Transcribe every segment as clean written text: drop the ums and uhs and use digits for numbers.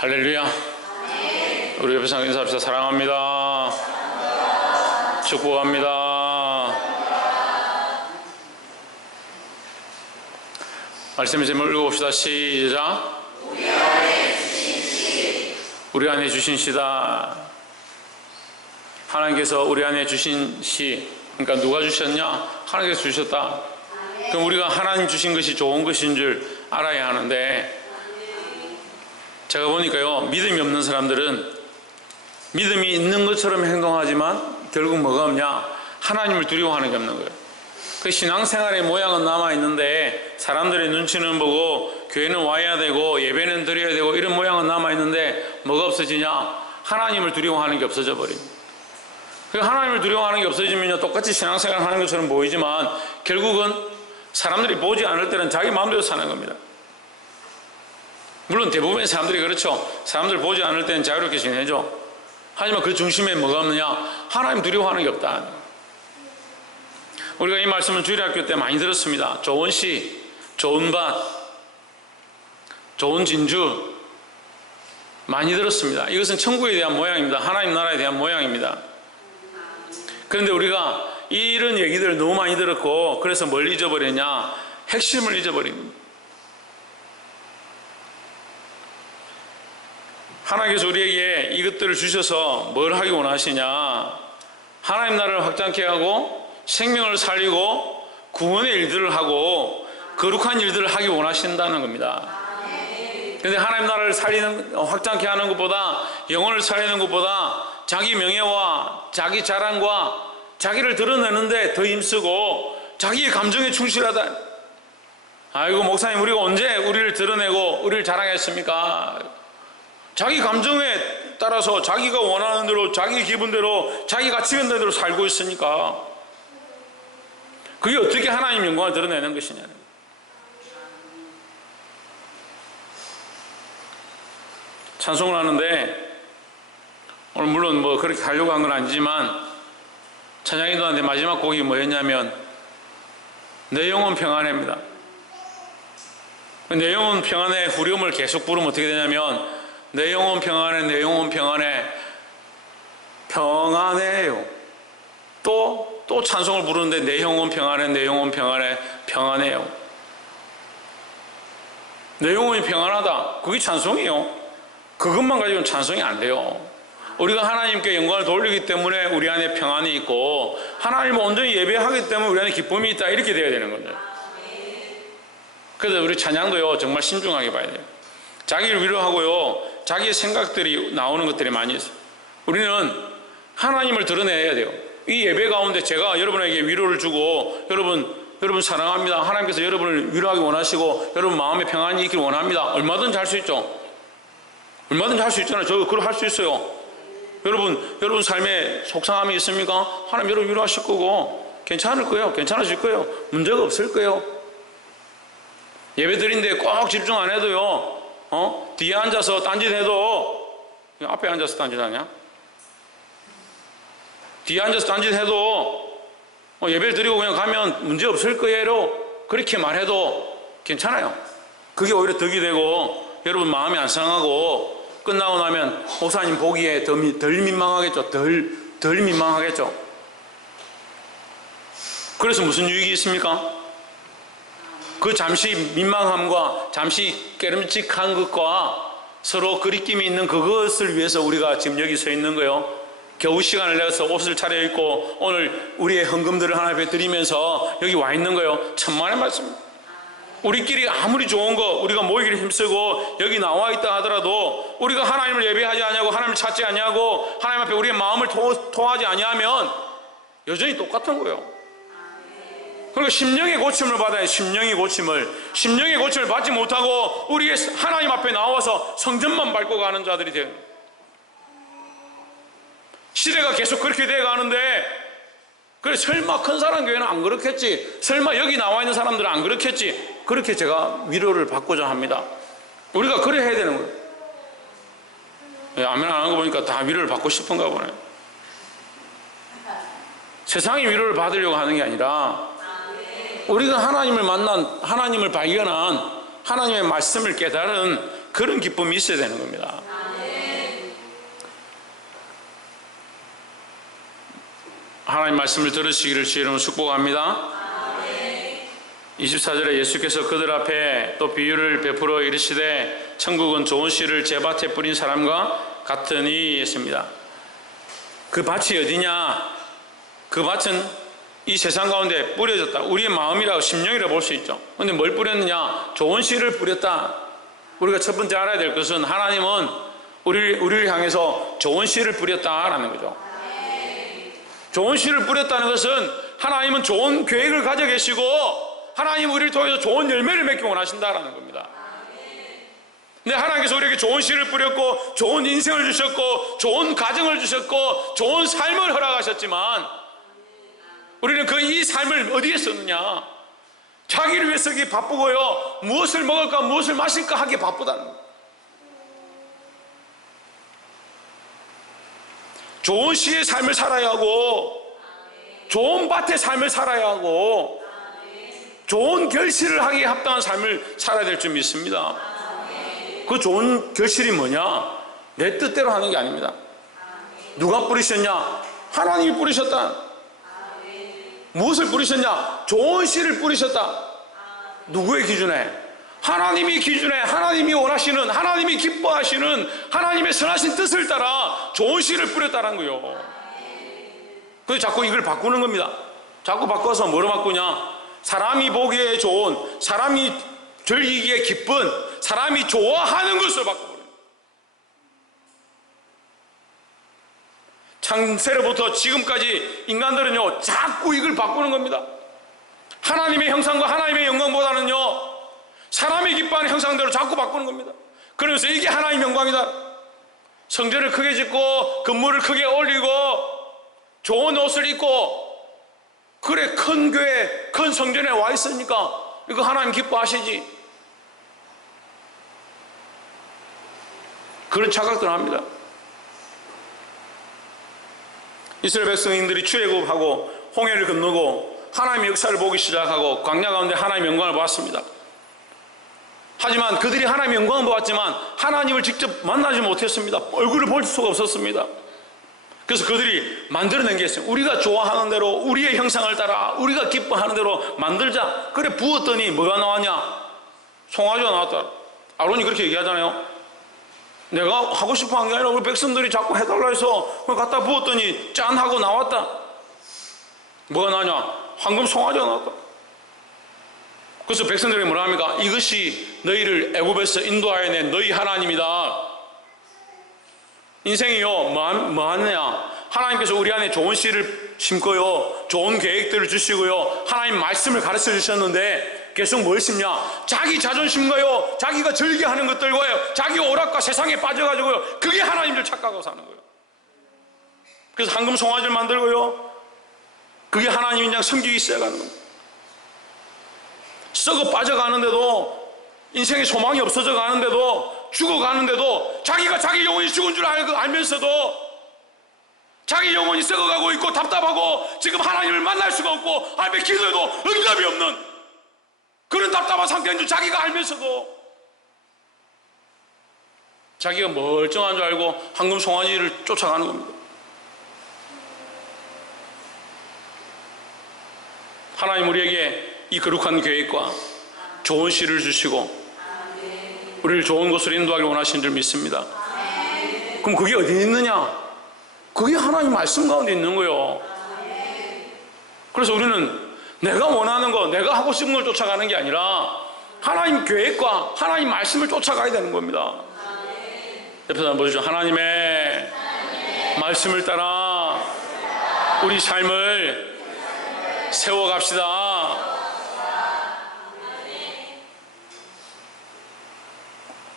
할렐루야. 우리 옆에 상 인사합시다. 사랑합니다. 축복합니다. 말씀의 제목을 읽어봅시다. 시작. 우리 안에 주신 시다. 하나님께서 우리 안에 주신 시, 그러니까 누가 주셨냐? 하나님께서 주셨다. 그럼 우리가 하나님 주신 것이 좋은 것인 줄 알아야 하는데, 제가 보니까요, 믿음이 없는 사람들은 믿음이 있는 것처럼 행동하지만 결국 뭐가 없냐? 하나님을 두려워하는 게 없는 거예요. 그 신앙생활의 모양은 남아있는데, 사람들의 눈치는 보고 교회는 와야 되고 예배는 드려야 되고 이런 모양은 남아있는데 뭐가 없어지냐? 하나님을 두려워하는 게 없어져 버립니다. 하나님을 두려워하는 게 없어지면요, 똑같이 신앙생활 하는 것처럼 보이지만 결국은 사람들이 보지 않을 때는 자기 마음대로 사는 겁니다. 물론 대부분의 사람들이 그렇죠. 사람들 보지 않을 때는 자유롭게 지내죠. 하지만 그 중심에 뭐가 없느냐? 하나님 두려워하는 게 없다. 우리가 이 말씀을 주일학교 때 많이 들었습니다. 좋은 시, 좋은 밭, 좋은 진주 많이 들었습니다. 이것은 천국에 대한 모양입니다. 하나님 나라에 대한 모양입니다. 그런데 우리가 이런 얘기들을 너무 많이 들었고, 그래서 뭘 잊어버렸냐? 핵심을 잊어버립니다. 하나님께서 우리에게 이것들을 주셔서 뭘 하기 원하시냐? 하나님 나라를 확장케 하고 생명을 살리고 구원의 일들을 하고 거룩한 일들을 하기 원하신다는 겁니다. 그런데 하나님 나라를 살리는, 확장케 하는 것보다, 영혼을 살리는 것보다 자기 명예와 자기 자랑과 자기를 드러내는데 더 힘쓰고 자기의 감정에 충실하다. 아이고 목사님, 우리가 언제 우리를 드러내고 우리를 자랑했습니까? 자기 감정에 따라서 자기가 원하는 대로, 자기 기분대로, 자기 가치관대로 살고 있으니까 그게 어떻게 하나님 영광을 드러내는 것이냐. 찬송을 하는데, 오늘 물론 뭐 그렇게 하려고 한 건 아니지만 찬양인도한테 마지막 곡이 뭐였냐면 내 영혼 평안해입니다. 내 영혼 평안해 후렴을 계속 부르면 어떻게 되냐면 내 영혼 평안해, 내 영혼 평안해, 평안해요. 또 찬송을 부르는데 내 영혼 평안해, 내 영혼 평안해, 평안해요. 내 영혼이 평안하다. 그게 찬송이에요. 그것만 가지고는 찬송이 안 돼요. 우리가 하나님께 영광을 돌리기 때문에 우리 안에 평안이 있고, 하나님을 온전히 예배하기 때문에 우리 안에 기쁨이 있다. 이렇게 돼야 되는 건데. 그래서 우리 찬양도요, 정말 신중하게 봐야 돼요. 자기를 위로하고요, 자기의 생각들이 나오는 것들이 많이 있어요. 우리는 하나님을 드러내야 돼요. 이 예배 가운데 제가 여러분에게 위로를 주고, 여러분 사랑합니다, 하나님께서 여러분을 위로하기 원하시고 여러분 마음에 평안이 있기를 원합니다, 얼마든지 할 수 있죠. 얼마든지 할 수 있잖아요. 저 그걸 할 수 있어요. 여러분 삶에 속상함이 있습니까? 하나님 여러분 위로하실 거고 괜찮을 거예요. 괜찮아질 거예요. 문제가 없을 거예요. 예배 드린데 꼭 집중 안 해도요, 뒤에 앉아서 딴짓해도, 앞에 앉아서 딴짓하냐? 뒤에 앉아서 딴짓해도 예배를 드리고 그냥 가면 문제 없을 거예요. 그렇게 말해도 괜찮아요. 그게 오히려 덕이 되고 여러분 마음이 안 상하고 끝나고 나면 목사님 보기에 덜 민망하겠죠. 덜 민망하겠죠. 그래서 무슨 유익이 있습니까? 그 잠시 민망함과 잠시 깨름직한 것과 서로 거리낌이 있는 그것을 위해서 우리가 지금 여기 서 있는 거예요. 겨우 시간을 내서 옷을 차려입고 오늘 우리의 헌금들을 하나님 앞에 드리면서 여기 와 있는 거예요. 천만의 말씀입니다. 우리끼리 아무리 좋은 거 우리가 모이기를 힘쓰고 여기 나와 있다 하더라도 우리가 하나님을 예배하지 않냐고, 하나님을 찾지 않냐고, 하나님 앞에 우리의 마음을 토하지 않냐면 여전히 똑같은 거예요. 그러니까 심령의 고침을 받아야, 심령의 고침을 받지 못하고 우리의 하나님 앞에 나와서 성전만 밟고 가는 자들이 돼요. 시대가 계속 그렇게 돼 가는데, 그래 설마 큰 사람 교회는 안 그렇겠지, 설마 여기 나와 있는 사람들은 안 그렇겠지, 그렇게 제가 위로를 받고자 합니다. 우리가 그래 해야 되는 거예요. 아멘 안 하는 거 보니까 다 위로를 받고 싶은가 보네. 세상이 위로를 받으려고 하는 게 아니라 우리가 하나님을 만난, 하나님을 발견한, 하나님의 말씀을 깨달은 그런 기쁨이 있어야 되는 겁니다. 하나님 말씀을 들으시기를 주의 이름으로 축복합니다. 24절에 예수께서 그들 앞에 또 비유를 베풀어 이르시되 천국은 좋은 씨를 제 밭에 뿌린 사람과 같으니 했습니다. 그 밭이 어디냐? 그 밭은 이 세상 가운데 뿌려졌다. 우리의 마음이라고 심령이라고 볼 수 있죠. 그런데 뭘 뿌렸느냐? 좋은 씨를 뿌렸다. 우리가 첫 번째 알아야 될 것은 하나님은 우리를 향해서 좋은 씨를 뿌렸다라는 거죠. 좋은 씨를 뿌렸다는 것은 하나님은 좋은 계획을 가져 계시고 하나님 우리를 통해서 좋은 열매를 맺기 원하신다라는 겁니다. 근데 하나님께서 우리에게 좋은 씨를 뿌렸고 좋은 인생을 주셨고 좋은 가정을 주셨고 좋은 삶을 허락하셨지만 우리는 그 이 삶을 어디에 썼느냐? 자기를 위해 쓰기 바쁘고요, 무엇을 먹을까 무엇을 마실까 하기에 바쁘다는 거예요. 좋은 씨의 삶을 살아야 하고 좋은 밭의 삶을 살아야 하고 좋은 결실을 하기에 합당한 삶을 살아야 될 줄 믿습니다. 그 좋은 결실이 뭐냐? 내 뜻대로 하는 게 아닙니다. 누가 뿌리셨냐? 하나님이 뿌리셨다. 무엇을 뿌리셨냐? 좋은 씨를 뿌리셨다. 누구의 기준에? 하나님이 기준에, 하나님이 원하시는, 하나님이 기뻐하시는 하나님의 선하신 뜻을 따라 좋은 씨를 뿌렸다는 거예요. 그래서 자꾸 이걸 바꾸는 겁니다. 자꾸 바꿔서 뭐로 바꾸냐? 사람이 보기에 좋은, 사람이 즐기기에 기쁜, 사람이 좋아하는 것을 바꿔버려요. 창세로부터 지금까지 인간들은요 자꾸 이걸 바꾸는 겁니다. 하나님의 형상과 하나님의 영광보다는요 사람이 기뻐하는 형상대로 자꾸 바꾸는 겁니다. 그러면서 이게 하나님의 영광이다. 성전을 크게 짓고 건물을 크게 올리고 좋은 옷을 입고 그래 큰 교회 큰 성전에 와 있으니까 이거 하나님 기뻐하시지. 그런 착각들을 합니다. 이스라엘 백성들이 출애굽하고 홍해를 건너고 하나님의 역사를 보기 시작하고 광야 가운데 하나님의 영광을 보았습니다. 하지만 그들이 하나님의 영광을 보았지만 하나님을 직접 만나지 못했습니다. 얼굴을 볼 수가 없었습니다. 그래서 그들이 만들어낸 게 있어요. 우리가 좋아하는 대로 우리의 형상을 따라 우리가 기뻐하는 대로 만들자. 그래 부었더니 뭐가 나왔냐? 송아지가 나왔다. 아론이 그렇게 얘기하잖아요. 내가 하고 싶어 한 게 아니라 우리 백성들이 자꾸 해달라 해서 그걸 갖다 부었더니 짠 하고 나왔다. 뭐가 나냐? 황금 송아지가 나왔다. 그래서 백성들이 뭐라 합니까? 이것이 너희를 애굽에서 인도하여 낸 너희 하나님이다. 인생이요 뭐 하느냐? 하나님께서 우리 안에 좋은 씨를 심고요 좋은 계획들을 주시고요 하나님 말씀을 가르쳐 주셨는데 계속 뭘 심냐? 자기 자존심과요 자기가 즐겨하는 것들과요 자기 오락과 세상에 빠져가지고요 그게 하나님을 착각하고 사는 거예요. 그래서 황금 송아지를 만들고요 그게 하나님인 양 섬기기 시작하는 겁니다. 썩어 빠져가는데도 인생의 소망이 없어져 가는데도 죽어가는데도 자기가 자기 영혼이 죽은 줄 알면서도 자기 영혼이 썩어가고 있고 답답하고 지금 하나님을 만날 수가 없고 하나님의 기도에도 응답이 없는 그런 답답한 상태인 줄 자기가 알면서도 자기가 멀쩡한 줄 알고 황금 송아지를 쫓아가는 겁니다. 하나님 우리에게 이 거룩한 계획과 좋은 씨를 주시고 우리를 좋은 곳으로 인도하길 원하시는 줄 믿습니다. 그럼 그게 어디 있느냐? 그게 하나님 말씀 가운데 있는 거예요. 그래서 우리는 내가 원하는 거, 내가 하고 싶은 걸 쫓아가는 게 아니라 하나님 계획과 하나님 말씀을 쫓아가야 되는 겁니다. 옆에서 한번 보시죠. 하나님의 말씀을 따라 우리 삶을 세워갑시다.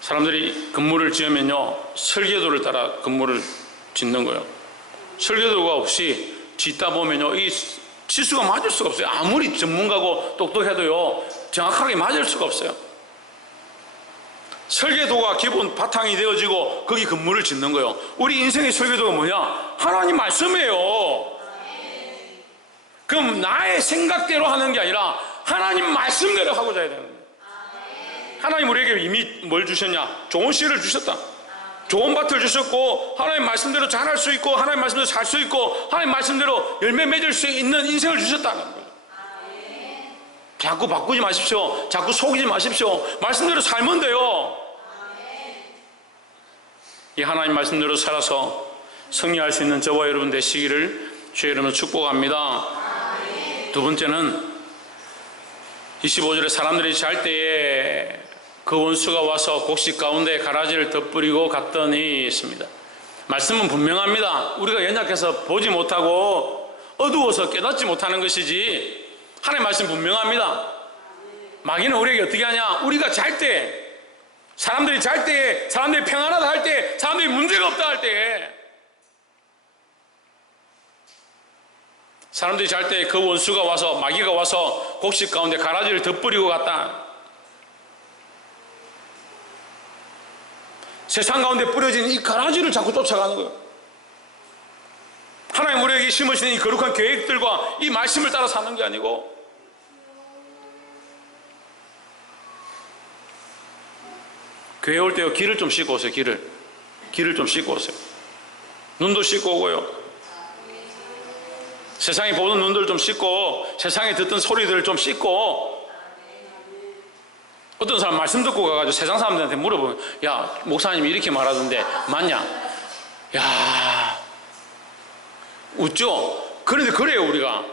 사람들이 건물을 지으면요 설계도를 따라 건물을 짓는 거예요. 설계도가 없이 짓다 보면요 이 치수가 맞을 수가 없어요. 아무리 전문가고 똑똑해도요 정확하게 맞을 수가 없어요. 설계도가 기본 바탕이 되어지고 거기 건물을 짓는 거예요. 우리 인생의 설계도가 뭐냐? 하나님 말씀이에요. 그럼 나의 생각대로 하는 게 아니라 하나님 말씀대로 하고자 해야 되는 거예요. 하나님 우리에게 이미 뭘 주셨냐? 좋은 씨를 주셨다. 좋은 밭을 주셨고 하나님 말씀대로 잘할 수 있고 하나님 말씀대로 살 수 있고 하나님 말씀대로 열매 맺을 수 있는 인생을 주셨다는 거예요. 자꾸 바꾸지 마십시오. 자꾸 속이지 마십시오. 말씀대로 살면 돼요. 이 하나님 말씀대로 살아서 승리할 수 있는 저와 여러분 되시기를 주의 이름으로 축복합니다. 두 번째는 25절에 사람들이 잘 때에 그 원수가 와서 곡식 가운데 가라지를 덧뿌리고 갔더니 있습니다. 말씀은 분명합니다. 우리가 연약해서 보지 못하고 어두워서 깨닫지 못하는 것이지 하나님의 말씀 분명합니다. 마귀는 우리에게 어떻게 하냐? 우리가 잘 때, 사람들이 잘 때에, 사람들이 평안하다 할 때, 사람들이 문제가 없다 할 때에, 사람들이 잘 때 그 원수가 와서, 마귀가 와서 곡식 가운데 가라지를 덧뿌리고 갔다. 세상 가운데 뿌려진 이 가라지를 자꾸 쫓아가는 거예요. 하나님 우리에게 심으시는 이 거룩한 계획들과 이 말씀을 따라 사는 게 아니고, 교회 올 때요, 길을 좀 씻고 오세요. 길을 좀 씻고 오세요. 눈도 씻고 오고요. 세상에 보는 눈들 좀 씻고, 세상에 듣던 소리들을 좀 씻고. 어떤 사람 말씀 듣고 가가지고 세상 사람들한테 물어보면, 야, 목사님이 이렇게 말하던데 맞냐? 야, 웃죠? 그런데 그래요, 우리가.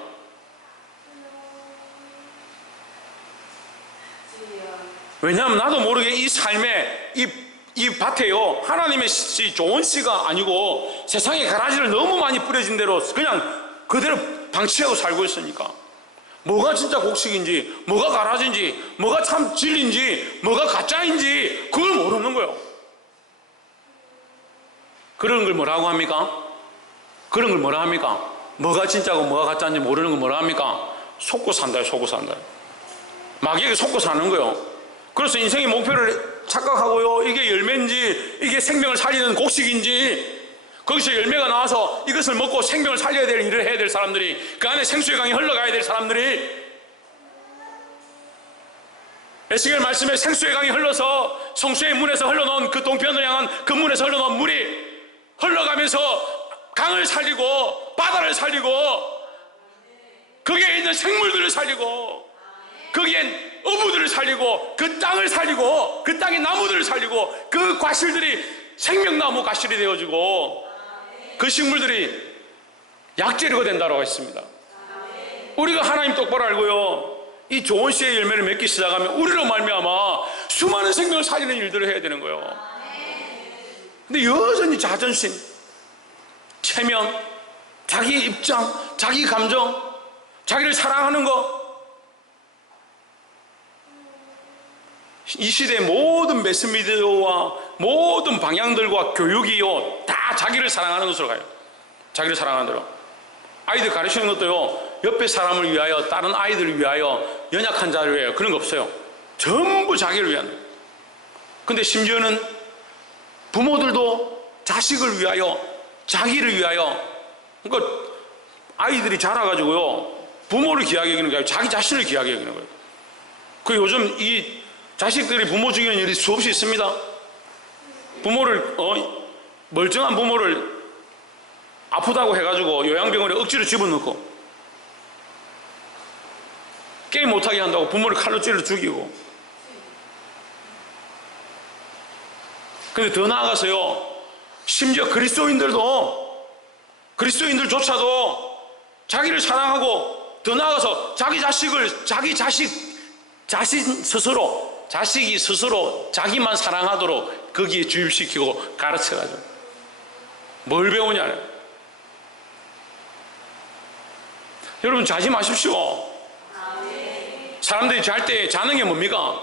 왜냐하면 나도 모르게 이 삶에 이 밭에요, 하나님의 씨, 좋은 씨가 아니고 세상에 가라지를 너무 많이 뿌려진 대로 그냥 그대로 방치하고 살고 있으니까 뭐가 진짜 곡식인지, 뭐가 가라지인지, 뭐가 참 진리인지, 뭐가 가짜인지 그걸 모르는 거예요. 그런 걸 뭐라고 합니까? 그런 걸 뭐라 합니까? 뭐가 진짜고 뭐가 가짜인지 모르는 걸 뭐라 합니까? 속고 산다, 속고 산다. 마귀에게 속고 사는 거예요. 그래서 인생의 목표를 착각하고요, 이게 열매인지 이게 생명을 살리는 곡식인지, 거기서 열매가 나와서 이것을 먹고 생명을 살려야 될 일을 해야 될 사람들이, 그 안에 생수의 강이 흘러가야 될 사람들이, 에스겔 말씀에 생수의 강이 흘러서 성수의 문에서 흘러놓은 그 동편을 향한 그 문에서 흘러놓은 물이 흘러가면서 강을 살리고 바다를 살리고 거기에 있는 생물들을 살리고 거기엔 어부들을 살리고 그 땅을 살리고 그 땅의 나무들을 살리고 그 과실들이 생명나무 과실이 되어지고 그 식물들이 약재료가 된다고 했습니다. 우리가 하나님 똑바로 알고요, 이 좋은 씨의 열매를 맺기 시작하면 우리로 말미암아 수많은 생명을 살리는 일들을 해야 되는 거예요. 근데 여전히 자존심, 체면, 자기 입장, 자기 감정, 자기를 사랑하는 거, 이 시대의 모든 매스미디어와 모든 방향들과 교육이요, 다 자기를 사랑하는 것으로 가요. 자기를 사랑하는 대로. 아이들 가르치는 것도요, 옆에 사람을 위하여, 다른 아이들을 위하여, 연약한 자를 위하여, 그런 거 없어요. 전부 자기를 위한. 근데 심지어는 부모들도 자식을 위하여, 자기를 위하여, 그러니까 아이들이 자라가지고요, 부모를 귀하게 여기는 게 아니고 자기 자신을 귀하게 여기는 거예요. 그 요즘 이 자식들이 부모 죽이는 일이 수없이 있습니다. 부모를, 멀쩡한 부모를 아프다고 해가지고 요양병원에 억지로 집어넣고 게임 못하게 한다고 부모를 칼로 찔러 죽이고. 근데 더 나아가서요, 심지어 그리스도인들조차도 자기를 사랑하고 더 나아가서 자기 자식을 자신 스스로, 자식이 스스로 자기만 사랑하도록 거기에 주입시키고 가르쳐가지고 뭘 배우냐. 여러분 자지 마십시오. 사람들이 잘 때 자는 게 뭡니까?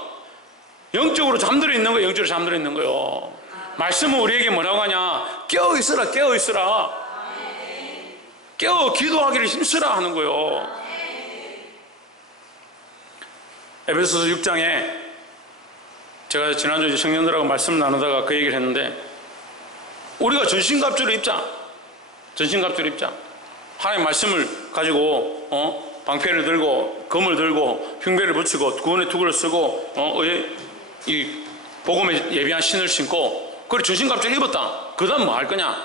영적으로 잠들어 있는 거예요. 영적으로 잠들어 있는 거예요. 말씀은 우리에게 뭐라고 하냐? 깨어 있으라, 깨어 있으라. 깨어 기도하기를 힘쓰라 하는 거예요. 에베소서 6장에 제가 지난주에 청년들하고 말씀을 나누다가 그 얘기를 했는데, 우리가 전신갑주를 입자. 전신갑주를 입자. 하나님의 말씀을 가지고 방패를 들고 검을 들고 흉배를 붙이고 구원의 투구를 쓰고 이 복음에 예비한 신을 신고 그래 전신갑주를 입었다. 그 다음 뭐 할 거냐?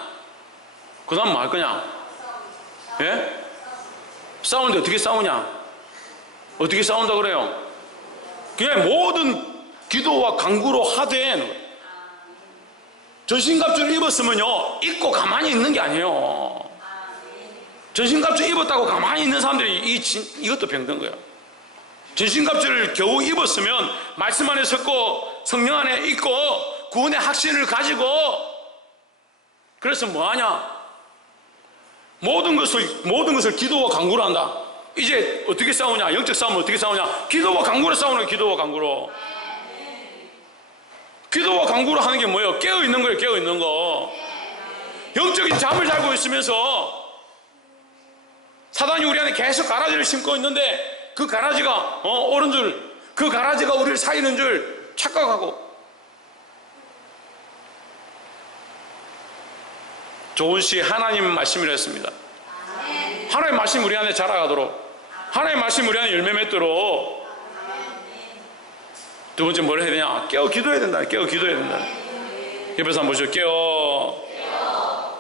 그 다음 뭐 할 거냐? 예? 싸우는데 어떻게 싸우냐? 어떻게 싸운다 그래요? 그냥 모든 기도와 간구로 하되, 전신갑주를 입었으면요 입고 가만히 있는 게 아니에요. 전신갑주 입었다고 가만히 있는 사람들이 이것도 병든 거예요. 전신갑주를 겨우 입었으면 말씀 안에 섰고 성령 안에 있고 구원의 확신을 가지고, 그래서 뭐하냐? 모든 것을 기도와 간구로 한다. 이제 어떻게 싸우냐? 영적 싸움은 어떻게 싸우냐? 기도와 간구로 싸우는 거예요. 기도와 간구로. 기도와 간구로 하는 게 뭐예요? 깨어있는 거예요. 깨어있는 거. 영적인 잠을 자고 있으면서 사단이 우리 안에 계속 가라지를 심고 있는데, 그 가라지가 옳은 줄, 그 가라지가 우리를 살리는 줄 착각하고. 조은 씨 하나님 말씀이라 했습니다. 하나님 말씀 우리 안에 자라가도록, 하나님 말씀 우리 안에 열매 맺도록. 두 번째 뭘 해야 되냐? 깨어 기도해야 된다. 깨어 기도해야 된다. 옆에서 한번 보시죠. 깨어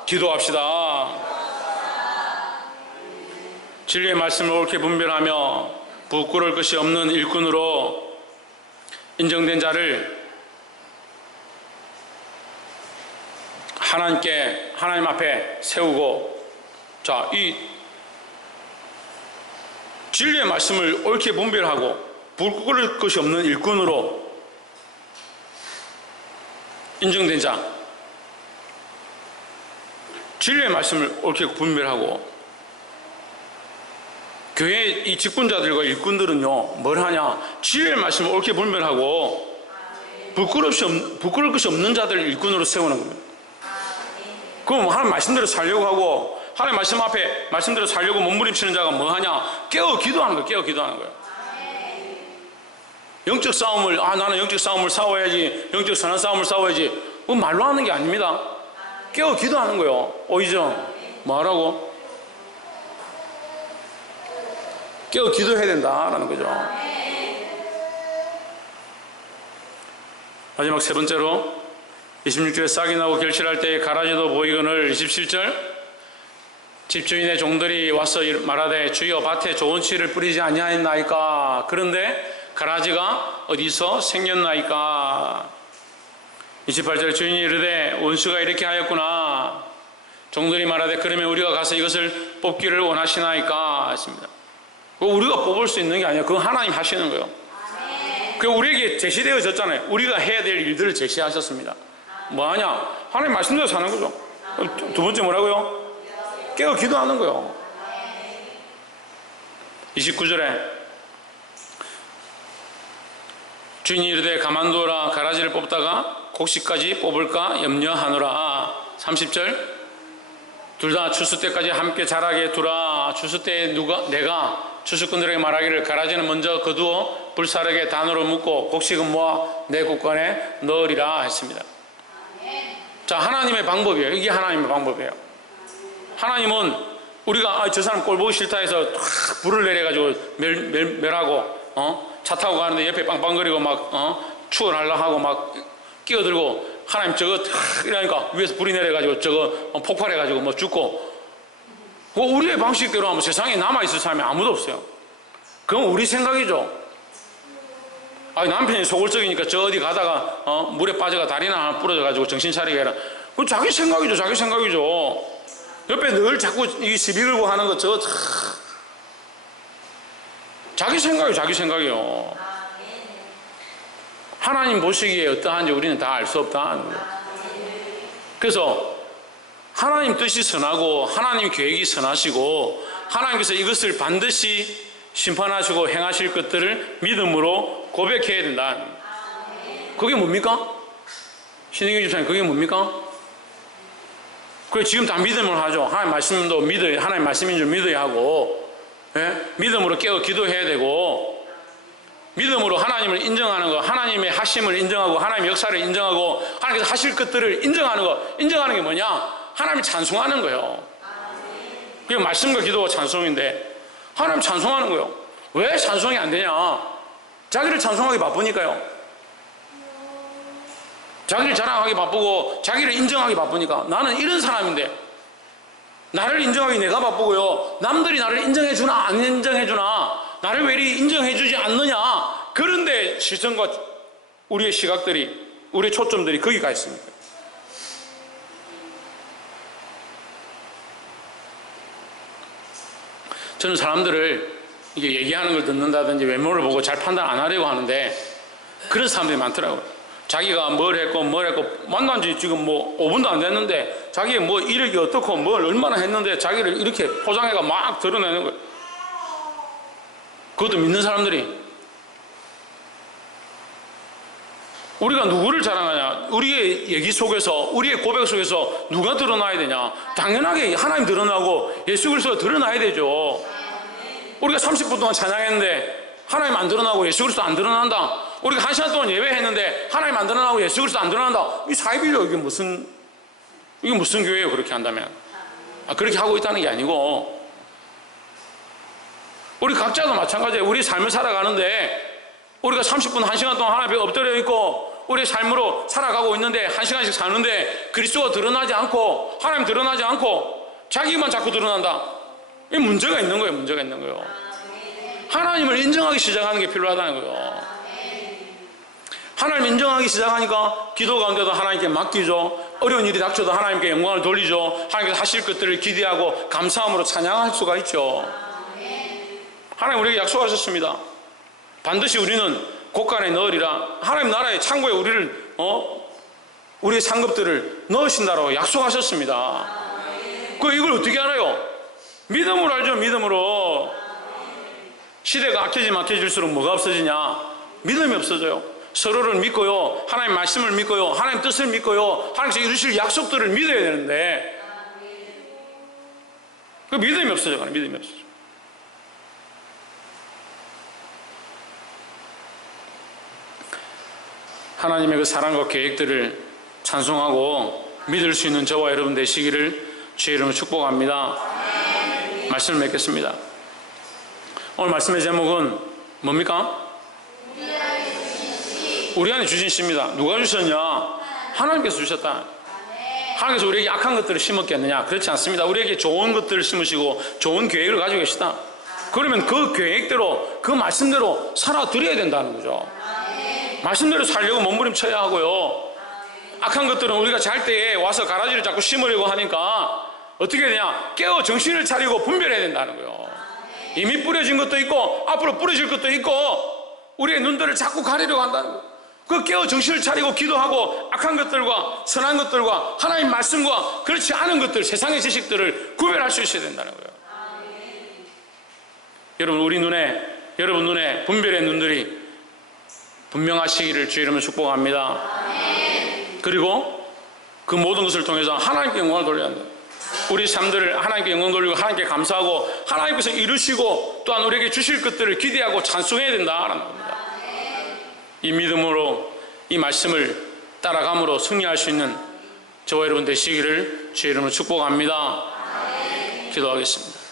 기도합시다. 진리의 말씀을 옳게 분별하며 부끄러울 것이 없는 일꾼으로 인정된 자를 하나님 앞에 세우고, 자, 이 진리의 말씀을 옳게 분별하고 부끄러울 것이 없는 일꾼으로 인정된 자, 진리의 말씀을 옳게 분별하고. 교회 이 직분자들과 일꾼들은요 뭘 하냐? 진리의 말씀을 옳게 분별하고 부끄러울 것이 없는 자들을 일꾼으로 세우는 겁니다. 그럼 하나님 말씀대로 살려고 하고, 하나님 말씀 앞에 말씀대로 살려고 몸부림치는 자가 뭐 하냐? 깨어 기도하는 거예요. 깨어 기도하는 거예요. 영적 싸움을, 나는 영적 싸움을 싸워야지, 영적 선한 싸움을 싸워야지, 그건 말로 하는 게 아닙니다. 깨어 기도하는 거예요. 오이죠? 뭐하라고? 깨어 기도해야 된다라는 거죠. 마지막 세 번째로 26절에 싹이 나고 결실할 때에 가라지도 보이거늘. 27절, 집주인의 종들이 와서 말하되 주여 밭에 좋은 씨를 뿌리지 아니하였나이까? 그런데 가라지가 어디서 생겼나이까? 28절에 주인이 이르되 원수가 이렇게 하였구나. 종들이 말하되 그러면 우리가 가서 이것을 뽑기를 원하시나이까? 했습니다. 그거 우리가 뽑을 수 있는 게 아니에요. 그거 하나님 하시는 거예요. 그 우리에게 제시되어졌잖아요. 우리가 해야 될 일들을 제시하셨습니다. 뭐하냐? 하나님 말씀대로 사는 거죠. 두 번째 뭐라고요? 깨어 기도하는 거예요. 29절에 주인이 이르되 가만두어라. 가라지를 뽑다가 곡식까지 뽑을까 염려하노라. 30절, 둘 다 추수 때까지 함께 자라게 두라. 추수 때에 내가 추수꾼들에게 말하기를 가라지는 먼저 거두어 불사르게 단으로 묶고 곡식은 모아 내 곳간에 넣으리라 했습니다. 자, 하나님의 방법이에요. 이게 하나님의 방법이에요. 하나님은 우리가 저 사람 꼴 보기 싫다 해서 불을 내려가지고 멸하고 차 타고 가는데 옆에 빵빵거리고 막 추월하려 하고 막 끼어들고, 하나님 저거 이러니까 위에서 불이 내려가지고 저거 폭발해가지고 뭐 죽고. 우리의 방식대로 하면 세상에 남아있을 사람이 아무도 없어요. 그건 우리 생각이죠. 남편이 소골적이니까 저 어디 가다가 물에 빠져가 다리나 하나 부러져가지고 정신 차리게 해라. 그건 자기 생각이죠. 자기 생각이죠. 옆에 늘 자꾸 이 시비 걸고 하는 거 저거 자기 생각이에요. 자기 생각이에요. 하나님 보시기에 어떠한지 우리는 다 알 수 없다는 거예요. 그래서 하나님 뜻이 선하고 하나님 계획이 선하시고 하나님께서 이것을 반드시 심판하시고 행하실 것들을 믿음으로 고백해야 된다. 그게 뭡니까? 신인경 집사님, 그게 뭡니까? 그래, 지금 다 믿음을 하죠. 하나님 말씀도 믿어야, 하나님 말씀인 줄 믿어야 하고, 믿음으로 깨어 기도해야 되고, 믿음으로 하나님을 인정하는 거, 하나님의 하심을 인정하고, 하나님의 역사를 인정하고, 하나님께서 하실 것들을 인정하는 거, 인정하는 게 뭐냐? 하나님을 찬송하는 거예요. 그게 말씀과 기도와 찬송인데, 하나님 찬송하는 거예요. 왜 찬송이 안 되냐? 자기를 찬송하기 바쁘니까요. 자기를 자랑하기 바쁘고 자기를 인정하기 바쁘니까 나는 이런 사람인데 나를 인정하기 내가 바쁘고요. 남들이 나를 인정해주나 안 인정해주나 나를 왜 이리 인정해주지 않느냐. 그런데 시선과 우리의 시각들이 우리의 초점들이 거기 가 있습니다. 저는 사람들을 이게 얘기하는 걸 듣는다든지 외모를 보고 잘 판단 안 하려고 하는데 그런 사람들이 많더라고요. 자기가 뭘 했고 만난 지 지금 뭐 5분도 안 됐는데 자기 뭐 이력이 어떻고 뭘 얼마나 했는데 자기를 이렇게 포장해가 막 드러내는 거예요. 그것도 믿는 사람들이. 우리가 누구를 자랑하냐? 우리의 얘기 속에서 우리의 고백 속에서 누가 드러나야 되냐? 당연하게 하나님 드러나고 예수 그리스도가 드러나야 되죠. 우리가 30분 동안 찬양했는데 하나님 안 드러나고 예수 그리스도 안 드러난다. 우리가 1시간 동안 예배했는데 하나님 안 드러나고 예수 그리스도 안 드러난다. 이 사이비죠. 이게 무슨 교회예요? 그렇게 한다면. 그렇게 하고 있다는 게 아니고 우리 각자도 마찬가지예요. 우리 삶을 살아가는데 우리가 30분 1시간 동안 하나님 앞에 엎드려 있고 우리의 삶으로 살아가고 있는데 1시간씩 사는데 그리스도가 드러나지 않고 하나님 드러나지 않고 자기만 자꾸 드러난다. 이 문제가 있는 거예요. 문제가 있는 거예요. 하나님을 인정하기 시작하는 게 필요하다는 거예요. 하나님 인정하기 시작하니까 기도 가운데도 하나님께 맡기죠. 어려운 일이 닥쳐도 하나님께 영광을 돌리죠. 하나님께서 하실 것들을 기대하고 감사함으로 찬양할 수가 있죠. 하나님 우리에게 약속하셨습니다. 반드시 우리는 곳간에 넣으리라. 하나님 나라의 창고에 우리를 우리의 상급들을 넣으신다라고 약속하셨습니다. 이걸 어떻게 알아요? 믿음으로 알죠. 믿음으로. 시대가 악해질수록 뭐가 없어지냐? 믿음이 없어져요. 서로를 믿고요. 하나님 말씀을 믿고요. 하나님 뜻을 믿고요. 하나님께서 이루실 약속들을 믿어야 되는데 그 믿음이 없어져요. 믿음이 없어져. 하나님의 그 사랑과 계획들을 찬송하고 믿을 수 있는 저와 여러분 되시기를 주의 이름으로 축복합니다. 말씀을 맺겠습니다. 오늘 말씀의 제목은 뭡니까? 우리 안에 주신 씨입니다. 누가 주셨냐? 하나님께서 주셨다. 하나님께서 우리에게 악한 것들을 심었겠느냐? 그렇지 않습니다. 우리에게 좋은 것들을 심으시고 좋은 계획을 가지고 계시다. 그러면 그 계획대로 그 말씀대로 살아드려야 된다는 거죠. 말씀대로 살려고 몸부림쳐야 하고요. 악한 것들은 우리가 잘 때에 와서 가라지를 자꾸 심으려고 하니까 어떻게 되냐? 깨어 정신을 차리고 분별해야 된다는 거예요. 이미 뿌려진 것도 있고 앞으로 뿌려질 것도 있고 우리의 눈들을 자꾸 가리려고 한다는 거예요. 그 깨어 정신을 차리고 기도하고 악한 것들과 선한 것들과 하나님 말씀과 그렇지 않은 것들, 세상의 지식들을 구별할 수 있어야 된다는 거예요. 여러분 눈에 분별의 눈들이 분명하시기를 주의 이름으로 축복합니다. 그리고 그 모든 것을 통해서 하나님께 영광을 돌려야 한다. 우리 삶들을 하나님께 영광 돌리고 하나님께 감사하고 하나님께서 이루시고 또한 우리에게 주실 것들을 기대하고 찬송해야 된다라는 겁니다. 이 믿음으로 이 말씀을 따라감으로 승리할 수 있는 저와 여러분 되시기를 주의 이름으로 축복합니다. 기도하겠습니다.